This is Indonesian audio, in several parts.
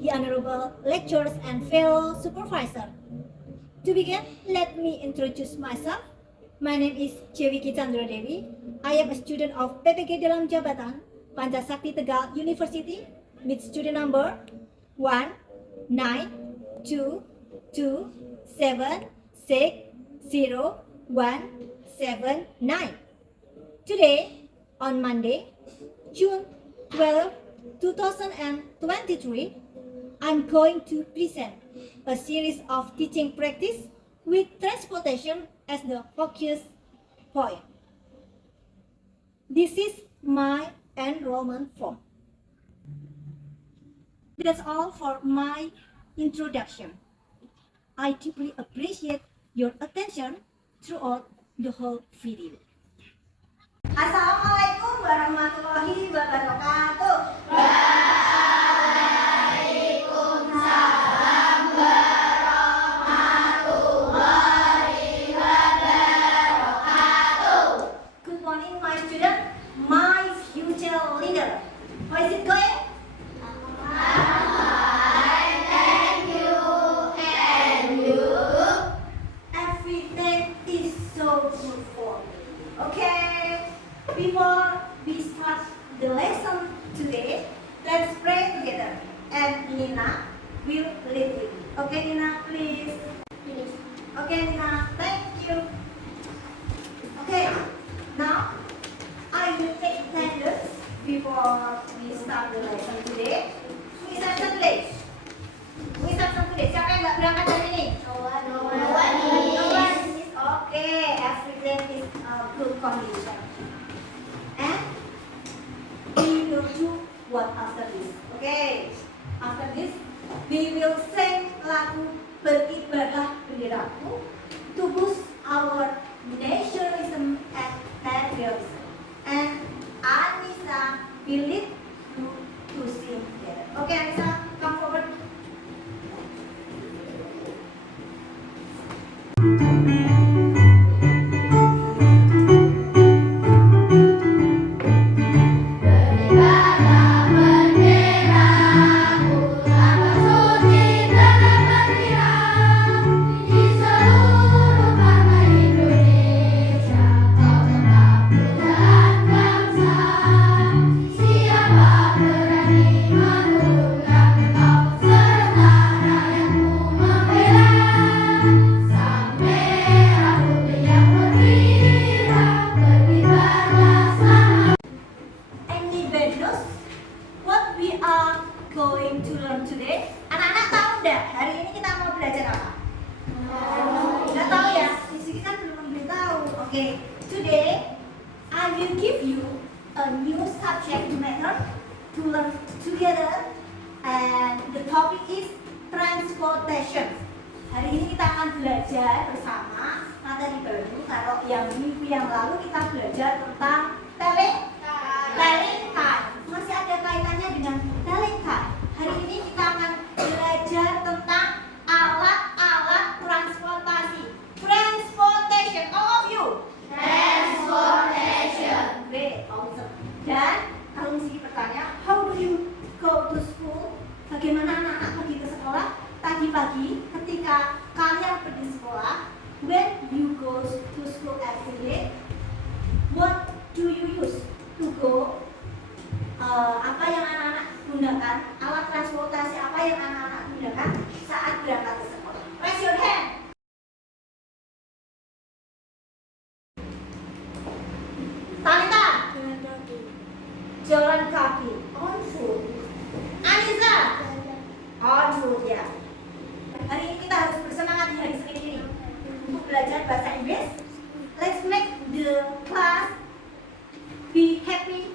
the honorable lecturers and fellow supervisor. To begin, let me introduce myself. My name is Cewiki Chandra Dewi. I am a student of PPG Dalam Jabatan, Pancasakti Tegal University, with student number 19227600179. Today, on Monday, June 12, 2023, I'm going to present a series of teaching practice with transportation as the focus point. This is my enrollment form. That's all for my introduction. I deeply appreciate your attention throughout the whole video. Assalamualaikum warahmatullahi wabarakatuh. Waalaikumsalam warahmatullahi wabarakatuh. Good morning, my student, my future leader. How is it going? Everything is so good for me. Okay. Before we start the lesson today, let's pray together. And Nina will lead you. Okay, Nina, please. Okay, Nina, thank you. Okay, now I will take attendance before we start the lesson today. Who is absent today? Who is absent today? Siapa yang nggak berangkat hari ini? No one is okay. Everything is good condition. And we will do what after this? Okay. After this, we will sing lagu Beribadah Benderaku to boost our nationalism and patriotism. And Anissa will lead you to sing together. Okay, Anissa, come forward. Going to learn today. Anak-anak tahu nggak hari ini kita mau belajar apa? Nggak tahu ya? Sisi kan belum memberitahu. Okay. Today I will give you a new subject matter to learn together, and the topic is transportation. Hari ini kita akan belajar bersama materi baru. Kalau yang minggu yang lalu kita belajar tentang telling time. Masih ada kaitannya dengan telling time. Hari ini kita akan belajar tentang alat-alat transportasi. Transportation, all of you. Transportation. Great, awesome. Dan kalau Miss bertanya, how do you go to school? Bagaimana anak-anak pergi ke sekolah? Pagi-pagi ketika kalian pergi sekolah, when you go to school every day, what do you use to go? Apa yang anak-anak gunakan, alat transportasi apa yang anak-anak gunakan saat berangkat ke sekolah? Raise your hand. Talita, jalan kaki. On foot. Anissa, on foot ya. Hari ini kita harus bersemangat di hari Senin ini untuk belajar bahasa Inggris. Let's make the class be happy,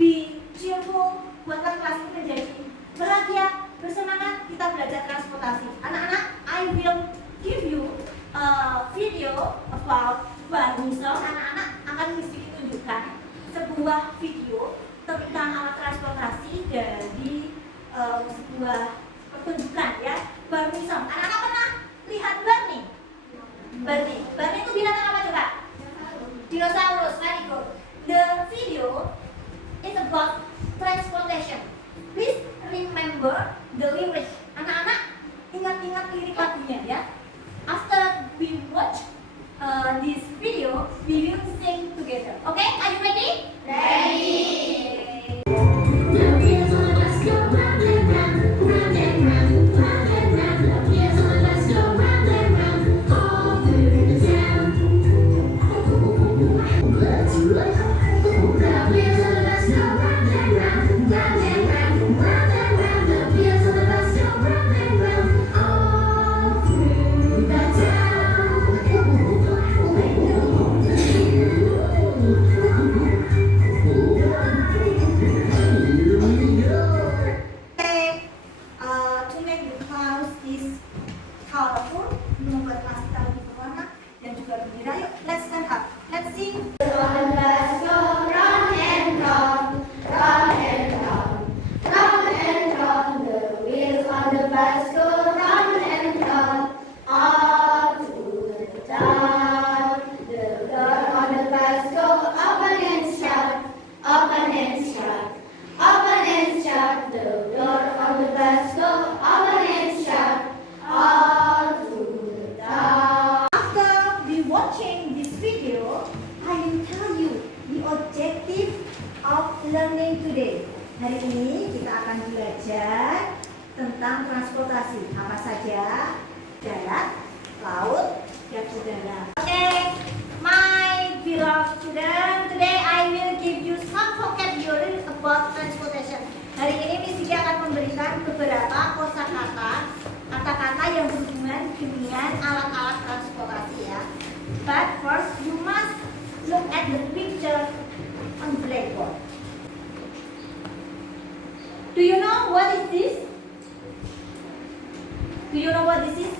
be cheerful, buatkan kelas ini menjadi bahagia, bersemangat. Kita belajar transportasi. Anak-anak, I will give you a video about Barnisong. Anak-anak akan mesti tunjukkan sebuah video tentang alat transportasi dari sebuah pertunjukan ya, Barnisong. Anak-anak pernah lihat Barney? Barney itu binatang apa coba? Dinosaurus. Very good. The video is about transportation. Please remember remember the lyrics. Anak-anak ingat-ingat lirik lagunya ya. After we watch this video, we will sing together. Okay, are you ready? Ready. The wheels on the bus go round and round, round and round, round and round. The wheels on the bus go round and round, all through the town. That's right. The wheels on the bus go round and round, round and round, round and round. The wheels on the bus go round and round, all through the town. Okay, to make the house is colorful, membuat pasta lebih berwarna dan juga gembira. Yuk, let's stand up. Let's sing. On the bus go round and round, round and round, round and round. The wheels on the bus go round and round, all through the town. The door on the bus go open and shut, open and shut, open and shut. The door on the bus go open and shut, all through the town. After we watching this video, I will tell you the objective of learning today. Hari ini kita akan belajar tentang transportasi apa saja, darat, laut, dan udara. Okay, my beloved student, today I will give you some vocabulary about transportation. Hari ini Miss Vicky akan memberikan beberapa kosakata, kata-kata yang berhubungan dengan alat-alat transportasi ya. But first you must look at the picture on blackboard. Do you know what is this? Do you know what this is?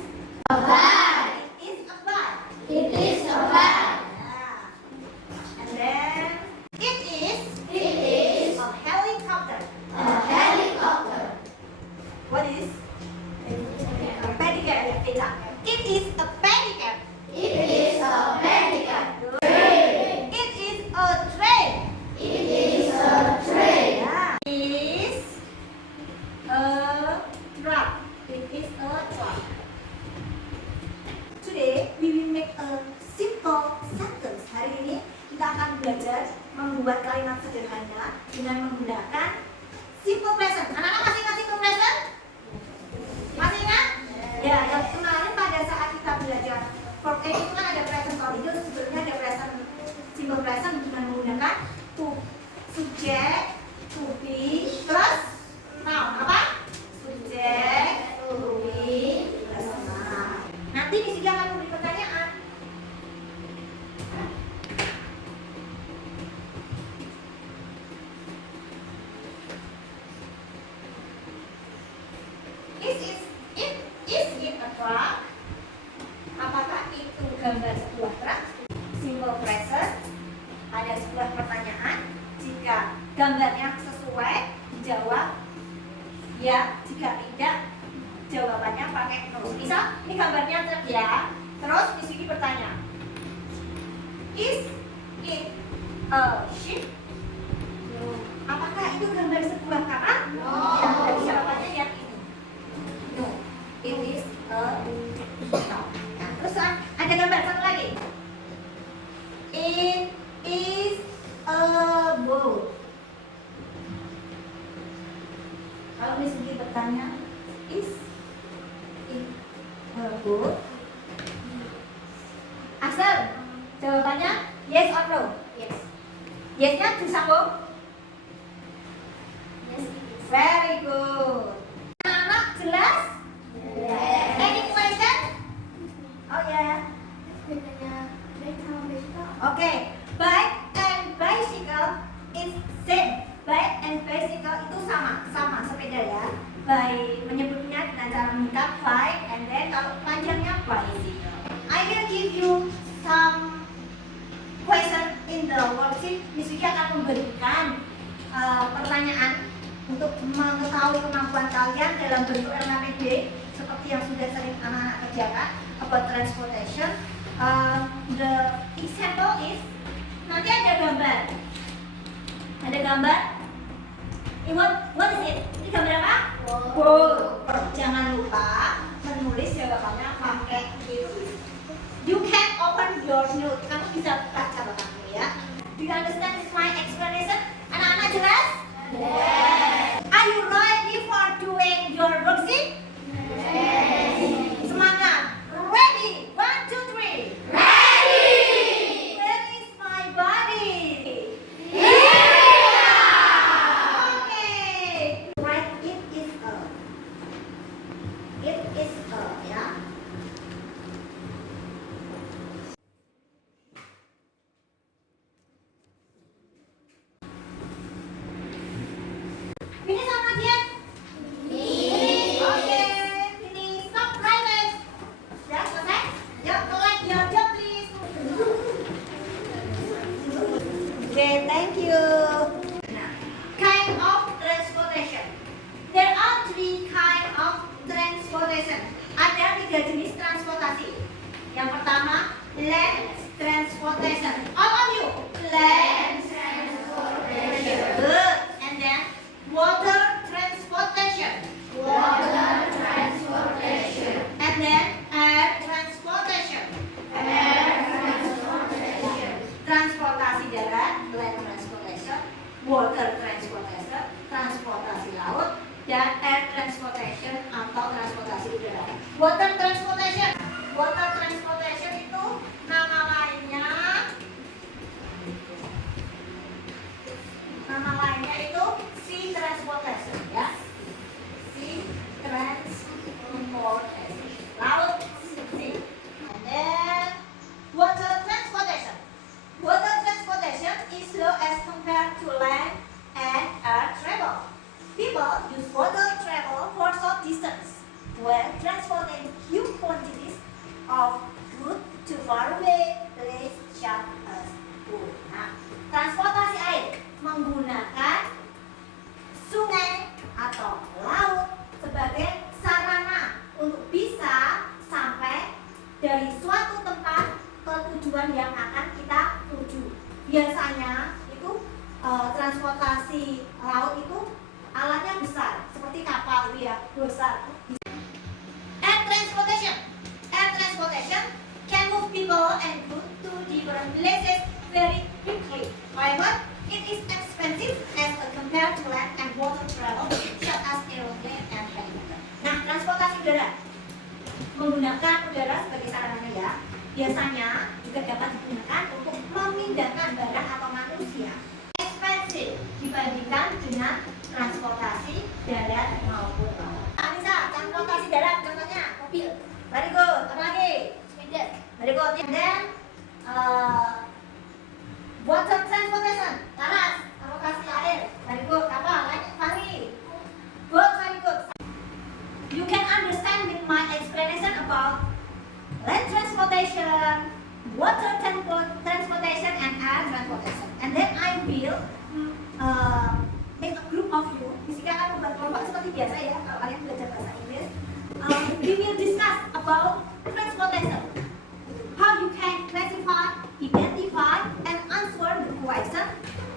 A bag. It is a bag. It is a bag. Yeah. And then it is It is a helicopter. a helicopter. What is? A pedicab. It is a pedicab. It is a pedicab. It is a train. It is a train. Yeah. It is a truck. It is a truck. Today we will make a simple sentence. Hari ini kita akan belajar membuat kalimat sederhana dengan menggunakan simple present. Anak-anak masih ingat simple present? Masih ingat? Ya, yang kemarin pada saat kita belajar verb A itu kan ada present continuous, sebelumnya ada present simple present dengan menggunakan to, subject, to be, plus noun. Apa? Subject, to be, plus noun. Nanti di sini akan memberi pertanyaan. Is it a truck? Apakah itu gambar sebuah truk? Simple present. Ada sebuah pertanyaan. Jika gambarnya sesuai, dijawab ya. Jika tidak, jawabannya pakai no. Misal, ini gambarnya truk ya. Terus di sini bertanya, is it a ship? Apakah itu gambar sebuah kapal? No. Ya, dari jawabannya yang ini. No. It is a no. Nah, terus ada gambar satu lagi. It is a boat. Kalau di sini bertanya, is it a boat? Asal jawabannya yes or no? Yes. Yes-nya disambung. Yes. Very good. Anak-anak jelas? Yes. Any question? Oh ya. Okay. Bike and bicycle is same. Bike and bicycle itu sama sepeda ya. By menyebutnya dengan cara menyingkat bike, and then kalau panjangnya bicycle. I will give you some question in the worksheet. Miss Vicky akan memberikan pertanyaan untuk mengetahui kemampuan kalian dalam bentuk LKPD seperti yang sudah sering anak-anak kerjakan about transportation. The example is nanti ada gambar. What is it? Ini gambar apa? Boat. Jangan lupa menulis jawabannya pakai this. You can open your note. Kamu bisa baca bapakmu ya. Do you understand my explanation? Anak-anak jelas? Yes. Are you ready for doing your worksheet? Yes. Semangat. Ready? 1, 2, 3. Ready! Where is my body? Here! Okay. Right. It is a. It is a. Ya. Finish sama dia? Oke, finish. Stop private. Ya, selesai? Yuk, collect your job please. Oke, thank you. Nah, kind of transportation. There are 3 kind of transportation. Ada 3 jenis transportasi. Yang pertama, land transportation. All of you, land transportation. Good. And then water transportation. Water transportation. And then air transportation. Air transportation. Transportasi darat, land transportation, water transportation, transportasi laut, dan air transportation atau transportasi udara. Water transportation. Water transportation itu nama lainnya itu sea transportation ya. Sea transportation. Laut, sea. And then water transportation. Water transportation is slow as compared to land and air travel. People use water travel for short distance when transporting huge quantities of goods to faraway places such as food. Nah, transportasi air menggunakan sungai atau laut sebagai sarana untuk bisa sampai dari suatu tempat ke tujuan yang akan kita tuju. Biasanya itu transportasi laut itu alatnya besar, seperti kapal ya, besar. Air transportation. Air transportation can move people and goods to different places very quickly. However, it is expensive as compared to land and water travel, such as aeroplane and helicopter. Nah, transportasi udara menggunakan udara sebagai sarananya ya. Biasanya juga dapat digunakan untuk memindahkan barang atau manusia. Expensive dibandingkan dengan transportasi darat maupun laut. Anissa, transportasi darat contohnya mobil. Very good. Apa lagi? Sepeda. Very good. And then water transportation. Laras, transportasi air. Very good. Kapal. Lagi Fahri. Good. Very good. You can understand with my explanation about land transportation, water transportation, and air transportation. And then I will make a group of you. Fisika akan membuat kelompok seperti biasa ya. Kalau kalian belajar bahasa Inggris, we will discuss about transportation. How you can classify, identify, and answer the question.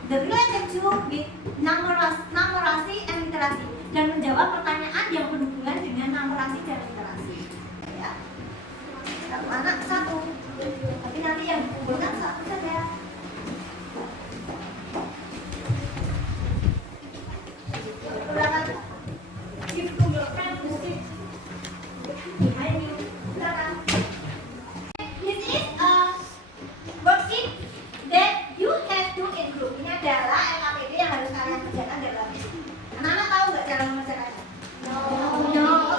The related to with numerasi and literasi, dan menjawab pertanyaan yang berhubungan dengan numerasi dan literasi. Ya. Satu anak satu, tapi nanti yang dikumpulkan satu saja. Silakan. Dikumpulkan musik behind you. Silakan. This is a worksheet that you have to include. Ini adalah LKPD yang harus kalian kerjakan dalam ini. Anak-anak tahu nggak cara mengerjakannya? No.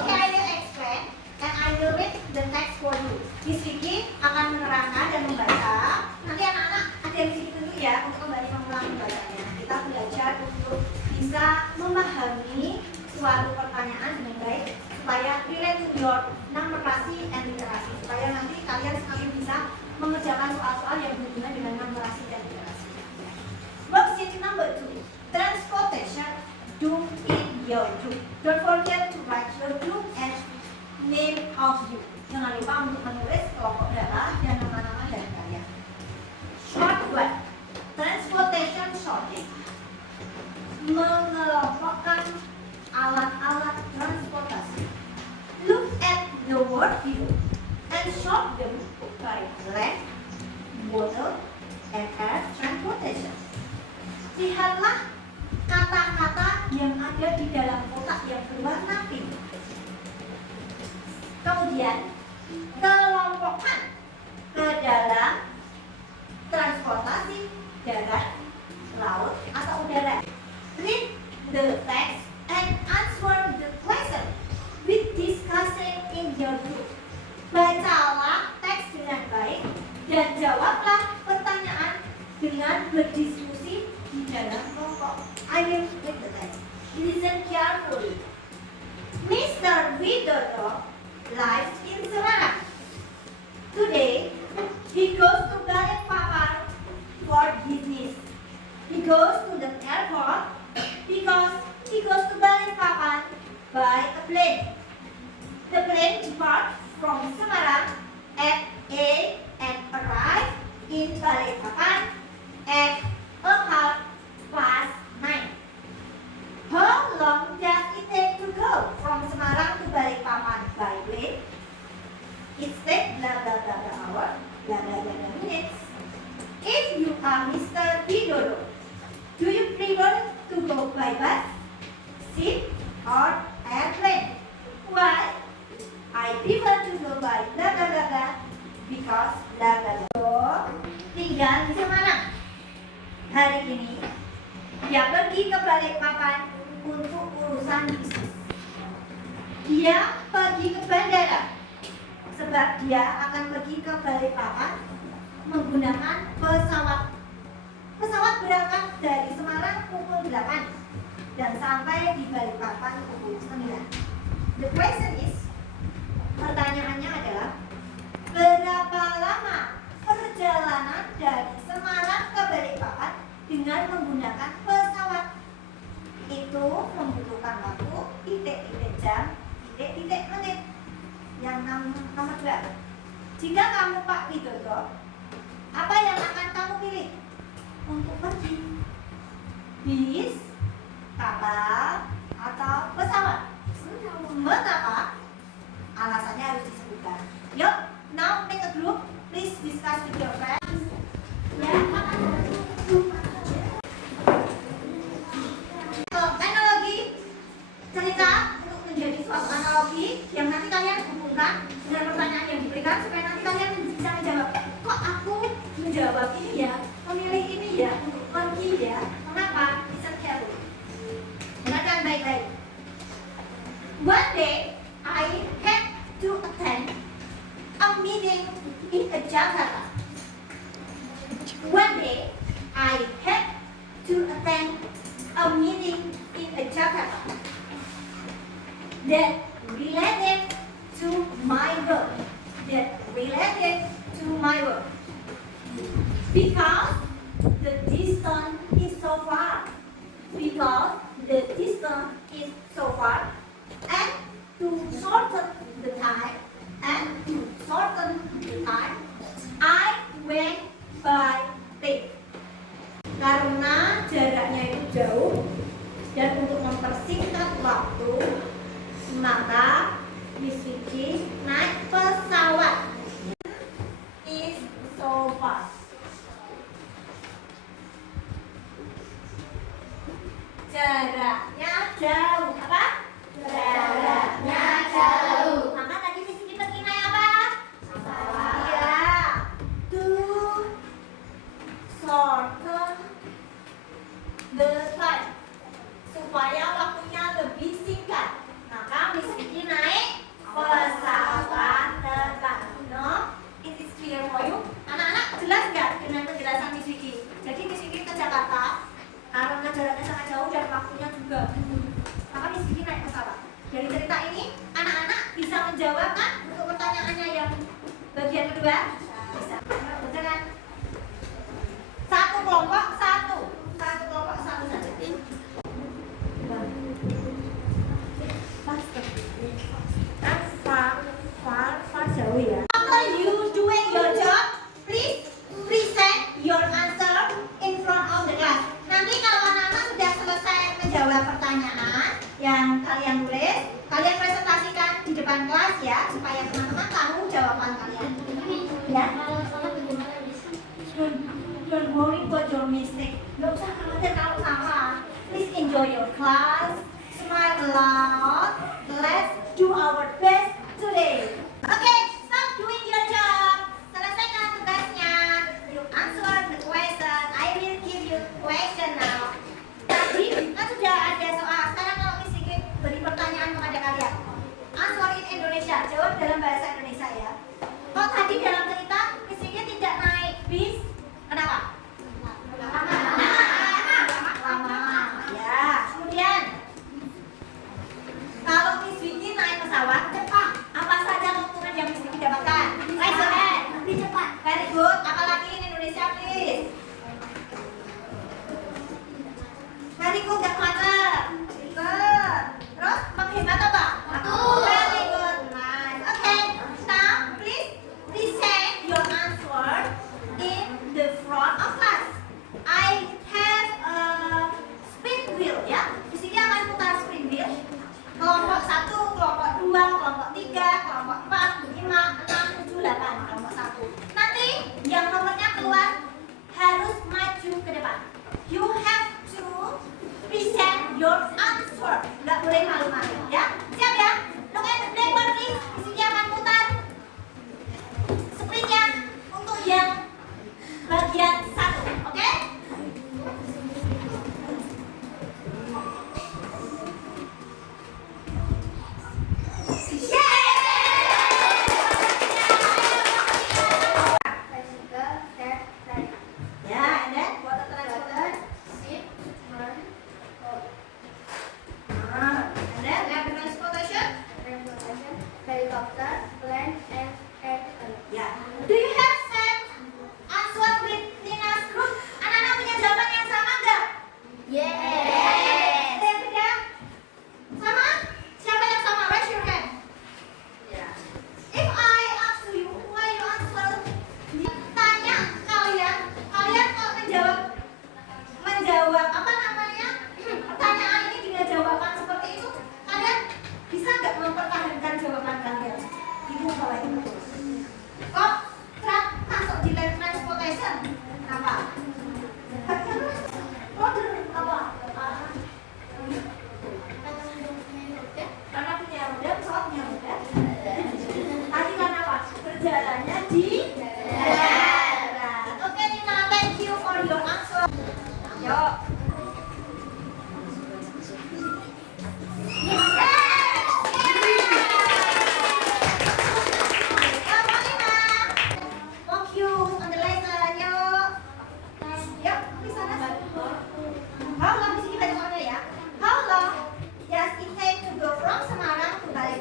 Okay, I will explain and I will read the text for you. Miss Vicky akan menerangkan dan membaca. Nanti anak-anak ada yang sedikit dulu ya untuk kembali mengulang bacanya. Kita belajar untuk bisa memahami suatu pertanyaan dengan baik supaya relate to your numerasi and literasi, supaya nanti kalian semakin bisa mengerjakan soal-soal yang berhubungan dengan numerasi dan literasi. Worksheet number 2, transportation. Do in your group. Don't forget to write your group and name of you. Jangan lupa untuk menulis kelompok berapa dan nama-nama dari kalian. Short word. Transportation shorting. Mengelompok Kemudian kelompokkan ke dalam transportasi darat, laut, atau udara. Read the text and answer the question with discussion in your group. Bacalah teks dengan baik dan jawablah pertanyaan dengan berdiskusi di dalam kelompok. I will read the text. Listen carefully. Mr. Widodo lives in Semarang. Today, he goes to Balikpapan for business. He goes to the airport because he goes to Balikpapan by a plane. The plane departs from Semarang at 8 and arrives in Balikpapan at 9:30. How long does it take to go from Semarang to Balikpapan by plane? It takes blah blah blah blah hour, blah blah blah blah minutes. If you are Mr. Widodo, do you prefer to go by bus, ship, or airplane? Why? I prefer to go by blah blah blah blah because blah blah blah. So, tinggal di Semarang. Hari ini dia pergi ke Balikpapan untuk urusan bisnis. Dia pergi ke bandara sebab dia akan pergi ke Balikpapan menggunakan pesawat. Pesawat berangkat dari Semarang pukul 8 dan sampai di Balikpapan pukul 9. The question is, pertanyaannya adalah, berapa lama perjalanan dari Semarang ke Balikpapan dengan menggunakan pesawat? Itu membutuhkan waktu titik-titik jam, titik-titik menit. Yang nomor 2. Jika kamu Pak Widodo, apa yang akan kamu pilih untuk pergi? Bis, kapal, atau pesawat? Mengapa? Alasannya harus disebutkan. Yuk, now make a group. Please discuss with your friends. Ya, analogi cerita untuk menjadi suatu analogi yang nanti kalian hubungkan dengan pertanyaan yang diberikan supaya nanti kalian bisa menjawab. Kok aku menjawab ini ya, memilih ini ya, untuk pergi ya? Kenapa? Listen carefully. Dengarkan baik-baik. One day, I had to attend a meeting in Jakarta. One day, I had to attend a meeting in Jakarta that related to my work. Because the distance is so far. And to shorten the time, I went by train. Karena jaraknya itu jauh dan untuk mempersingkat waktu, maka Miss Vicky naik pesawat. Is so fast. Jaraknya jauh. Apa? Jaraknya jauh. Maka tadi Miss Vicky pergi naik apa? Pesawat. Iya. To shorten the time, supaya waktunya lebih singkat, maka Miss Vicky naik pesawat terbang. No, it is clear for you. Anak-anak jelas nggak dengan penjelasan Miss Vicky? Jadi Miss Vicky ke Jakarta karena jaraknya sangat jauh dan waktunya juga, maka Miss Vicky naik pesawat. Dari cerita ini anak-anak bisa menjawab kan untuk pertanyaannya yang bagian kedua? Bisa. Betul kan? Satu kelompok satu saja. Far jauh ya. After you doing your job, please present your answer in front of the class. Nanti kalau anak-anak sudah selesai menjawab pertanyaan yang kalian tulis, kalian presentasikan di depan kelas ya, supaya teman-teman tahu jawaban kalian. Ya. Don't worry about your mistake. Gak usah khawatir kalau salah. Please enjoy your class. Smile a lot. Let's do our best today.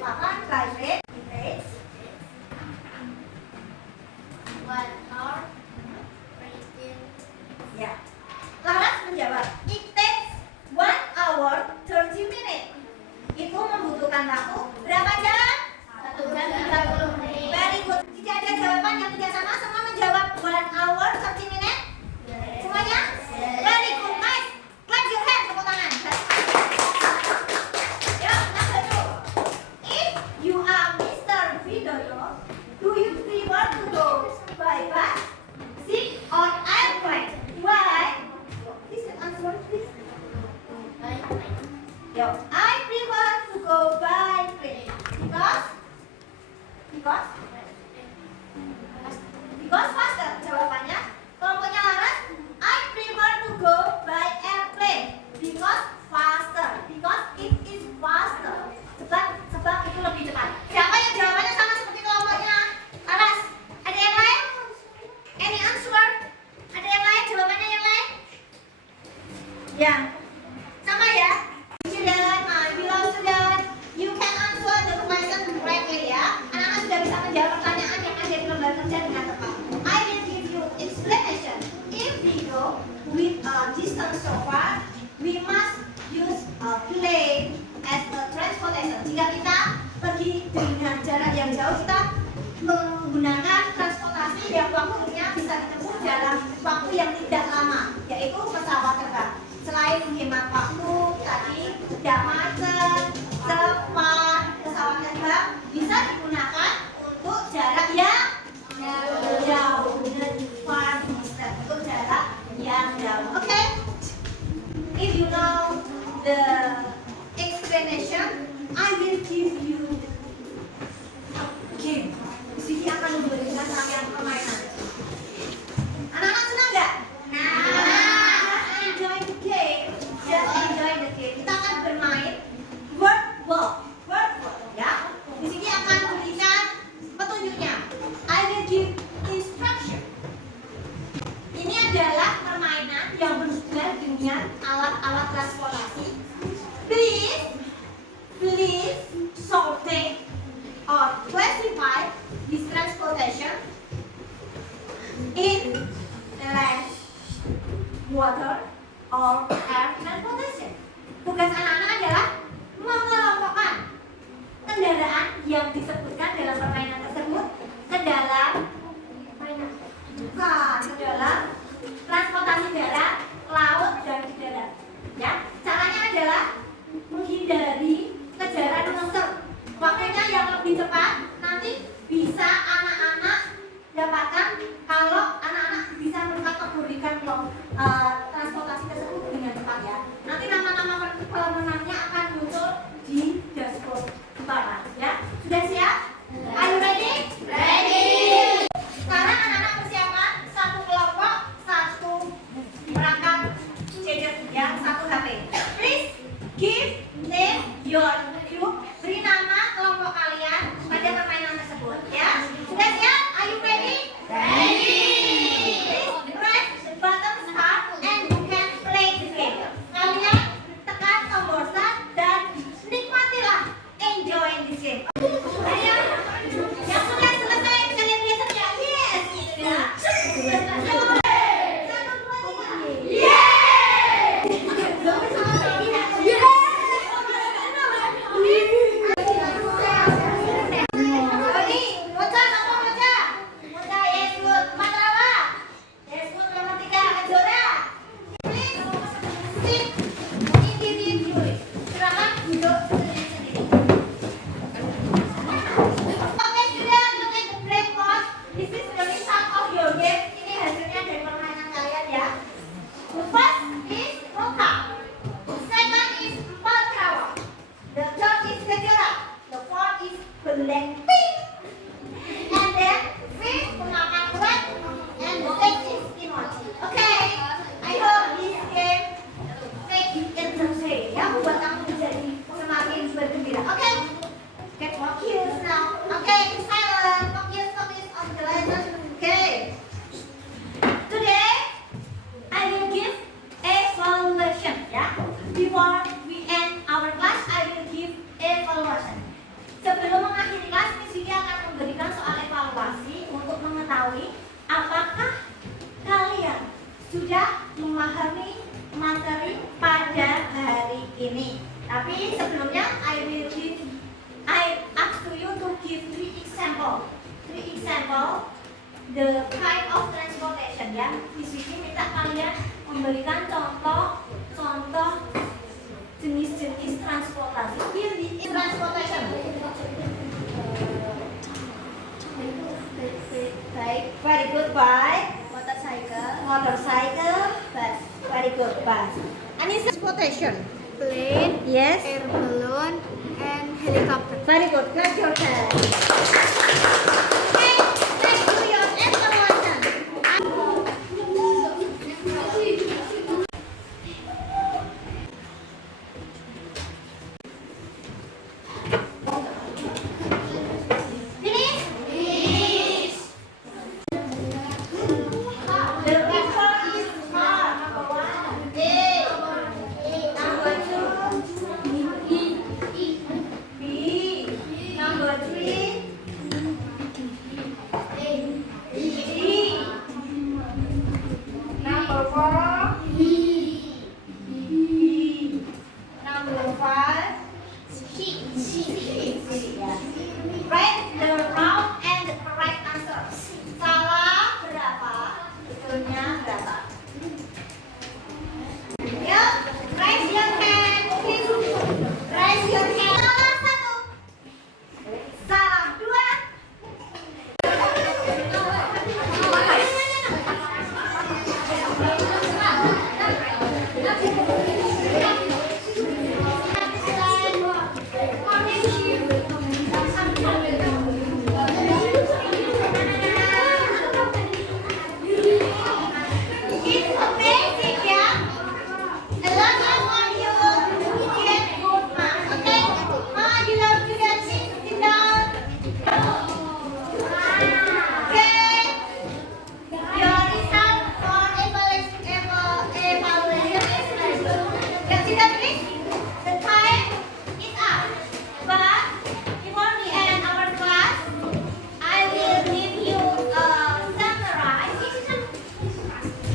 makan, by break, it takes 1 hour 18. ya. Laras menjawab, it takes 1 hour 30 minutes. Itu membutuhkan waktu berapa jam? 1 jam 30 menit. Very good. Tidak ada jawaban yang tidak sama, semua menjawab 1 hour 30 minutes. Semuanya? Very good, nice. Clap your hand, tepuk tangan. Yuk, number 2. If you are Mr. Widodo, do you prefer to go by bus, ship, or airplane? Why? Please answer, please. Yo, I prefer to go by plane because faster. Jawabannya kelompoknya Laras, I prefer to go by airplane because faster, because it is faster. Sebab itu lebih cepat. Siapa yang jawabannya sama seperti kelompoknya Laras? Ada yang lain? Any answer? Ada yang lain? Jawabannya yang lain? Ya, sama ya. You can answer the question correctly ya. Anak-anak sudah bisa menjawab pertanyaan yang ada di lembar kerja dengan tepat. I will give you explanation. If we go with a distance so far, we must use a plane as a transportation. Jika kita pergi dengan jarak yang jauh, kita menggunakan transportasi yang waktunya bisa ditempuh dalam waktu yang tidak lama, yaitu pesawat terbang. Selain menghemat waktu, tadi tidak macet, cepat, pesawat terbang bisa digunakan untuk jarak yang jauh, far distance, untuk jarak yang jauh. Oke? If you know the explanation, I will give you game. Di sini akan memberikan rangkaian permainan. Anak-anak senang nggak? Enjoy the game. Just enjoy the game. Kita akan bermain word walk ya. Di sini akan memberikan petunjuknya. I will give instruction. Ini adalah permainan yang berhubungan dengan alat-alat transportasi. Please sorting or classify this transportation in land, water, or air transportation. Tugas anak-anak adalah mengelompokkan kendaraan yang disebutkan dalam permainan tersebut ke dalam transportasi darat, laut, dan di darat. Ya, caranya adalah menghindari kejaran monster. Waktunya yang lebih cepat nanti bisa anak-anak dapatkan kalau anak-anak bisa mengkategorikan transportasi tersebut dengan cepat ya. Nanti nama-nama pemenangnya akan muncul di dashboard di bawah ya. Sudah siap? Are you ready? Ready. Sekarang anak-anak persiapan satu kelompok, satu perangkat gadget ya, satu HP. Please give name your group. Beri nama kelompok kalian pada permainan tersebut ya. Sudah siap? Are you ready? Ready. Please press the button start and you can play this game. Kalian tekan tombol start dan nikmatilah enjoy this game. Ayo, yang sudah selesai kalian biasa ya? Yes. Ya. Satu, dua, tiga. Blackpink, and then fish memakan red, and the text is emoji. Okay, I hope this game make you entertain ya, membuat kamu menjadi semakin bergembira. Okay, get focus now. Okay, silent, focus on the lesson. Okay, today I will give evaluation ya. Before we end our class, I will give evaluation. give three example. Three example the kind of transportation ya. Di sini minta kalian memberikan contoh jenis-jenis transportasi. Here is transportation. Bike, Very good bike. Motorcycle. bus, Very good bus. And is transportation. plane, Yes. air balloon, and helicopter. Very good. Clap your hands. Okay, let's do your explanation. Finish? The picture is car, number one. A. Number two. B. Number three. D. Number four. E. Number five. Yeah. Write the wrong and the correct answer. Salah berapa? Betulnya berapa? Yuk, raise your hand. Please. Raise your hand. Salah satu. Salah dua. It's amazing ya. A lot of you get good marks. Okay? You love to get sit down. Okay. Your result for evaluation is ready. Can sit down please? The time is up. But before we end our class, I will give you a summarize.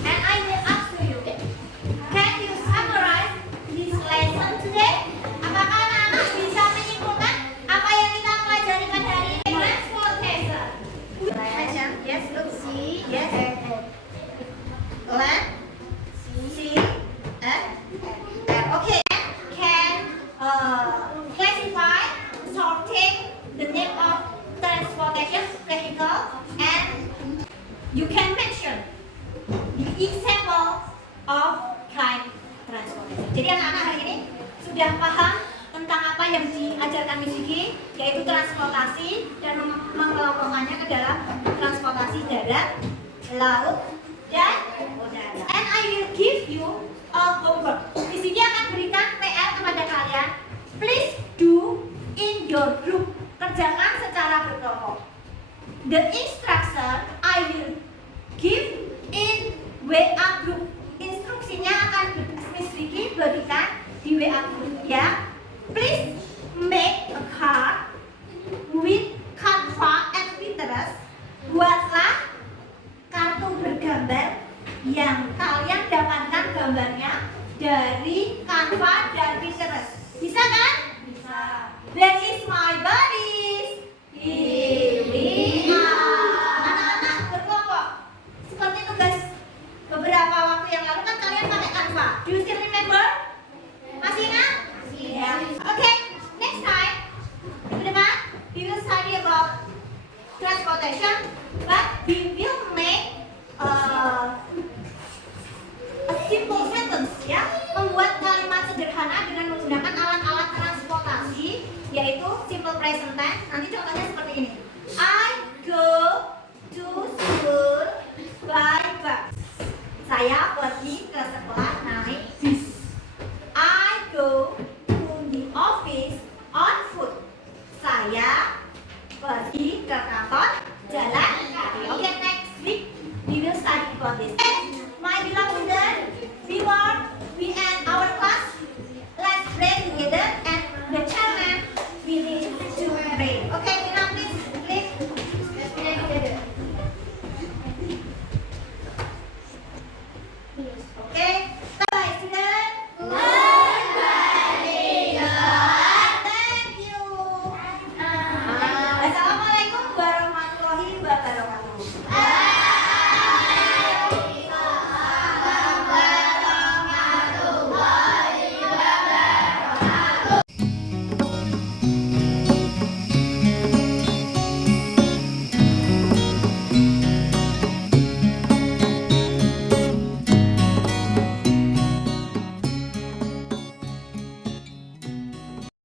And I will ask you, can you summarize this lesson today? Apakah anak-anak bisa menyimpulkan apa yang kita pelajari pada hari ini? Transportation. Yes, look. C. Yes. Land. C. F. Okay. Can classify, sorting the name of transportation vehicle, and you can mention the example of kind transportation. Jadi anak-anak hari ini sudah paham tentang apa yang diajarkan Miss Vicky, yaitu transportasi dan mengelompokkannya ke dalam transportasi darat, laut, dan udara. And I will give you a homework. Miss Vicky akan berikan PR kepada kalian. Please do in your group. Kerjakan secara berkelompok. The instruction I will give in WA group. Instruksinya akan Miss Vicky berikan di WA group ya. Please make a card with Canva and Pinterest. Buatlah kartu bergambar yang kalian dapatkan gambarnya dari Canva dan Pinterest. Bisa kan? Bisa. Where is my buddies? Here we are. Anak-anak berkelompok. Seperti tugas beberapa waktu yang lalu kan kalian pakai Canva. Do you still remember? Masih ingat? Ya. Okay, next time minggu depan we will study about transportation, but we will make a simple sentence ya, membuat kalimat sederhana dengan menggunakan alat-alat transportasi, yaitu simple present tense. Nanti contohnya seperti ini. I go to school by bus. Saya pergi ke sekolah naik bis. I go to the office on foot. Saya pergi ke kantor jalan kaki. Okay, next week we will study about this. My beloved students, before we end our class, let's pray together, and the chairman we need to pray. Okay.